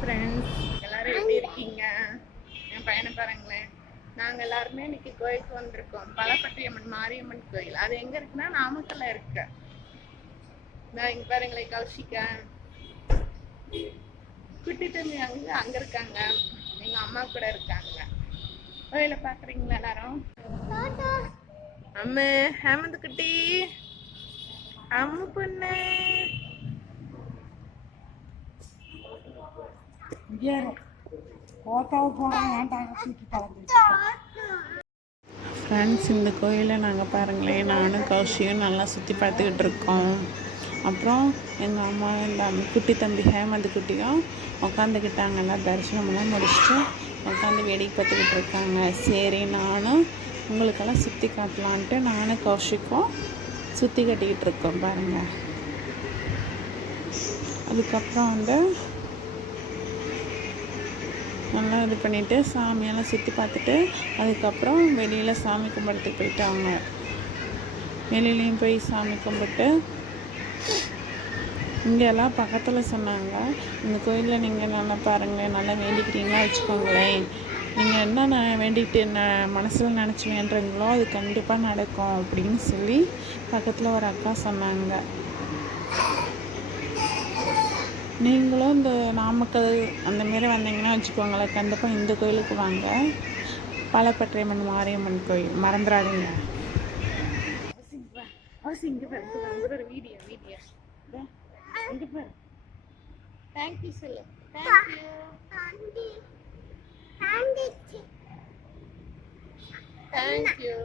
Friends எல்லாரும் எப்படி இருக்கீங்க? என் பையனை பாருங்களேன். நாங்கள் எல்லாருமே இன்னைக்கு கோயிலுக்கு வந்திருக்கோம் பலப்பட்டியம்மன் மாரியம்மன் கோயில். அது எங்க இருக்குன்னா நாமக்கல்ல இருக்கு. நான் இங்க பாருங்களேன் கௌஷிகா குட்டி தம்பி அங்க அங்க இருக்காங்க. எங்க அம்மா கூட இருக்காங்க. கோயில பாக்குறீங்களா எல்லாரும்? அம்மு ஹேமந்த் குட்டி. அம்மு பொண்ணு ஃப்ரெண்ட்ஸ் இந்த கோயிலை நாங்கள் பாருங்களேன். நானும் கௌஷியும் நல்லா சுற்றி பார்த்துக்கிட்டு இருக்கோம். அப்புறம் எங்கள் அம்மா இந்த குட்டி தம்பி ஹேமந்த் குட்டியும் உட்காந்துக்கிட்டாங்கல்ல தரிசனமெல்லாம் முடிச்சுட்டு உட்காந்து வேடிக்கை பார்த்துக்கிட்டு இருக்காங்க. சரி நானும் உங்களுக்கெல்லாம் சுற்றி காட்டலான்ட்டு நானும் கௌஷிக்கும் சுற்றி கட்டிக்கிட்டு இருக்கோம் பாருங்கள் அதுக்கப்புறம் வந்து நல்லா இது பண்ணிவிட்டு சாமியெல்லாம் சுற்றி பார்த்துட்டு அதுக்கப்புறம் வெளியில் சாமி கும்பிட்றதுக்கு போயிட்டாங்க வெளியிலையும் போய் சாமி கும்பிட்டு இங்கெல்லாம் பக்கத்தில் சொன்னாங்க இந்த கோயிலில் நீங்கள் நல்லா பாருங்கள் நல்லா வேண்டிக்கிறீங்களா வச்சுக்கோங்களேன். நீங்கள் என்ன நான் வேண்டிக்கிட்டு என்ன மனசில் நினச்சி வேண்டுறீங்களோ அது கண்டிப்பாக நடக்கும் அப்படின்னு சொல்லி பக்கத்தில் ஒரு அக்கா சொன்னாங்க. நீங்களும் இந்த நாமக்கல் அந்த மாரி வந்தீங்கன்னா வச்சுக்கோங்களேன் கண்டிப்பாக இந்த கோயிலுக்கு வாங்க. பலப்பற்றையம்மன் மாரியம்மன் கோயில். மறந்துடாதீங்க. தேங்க்யூ சொல்லு தேங்க்யூ தேங்க்யூ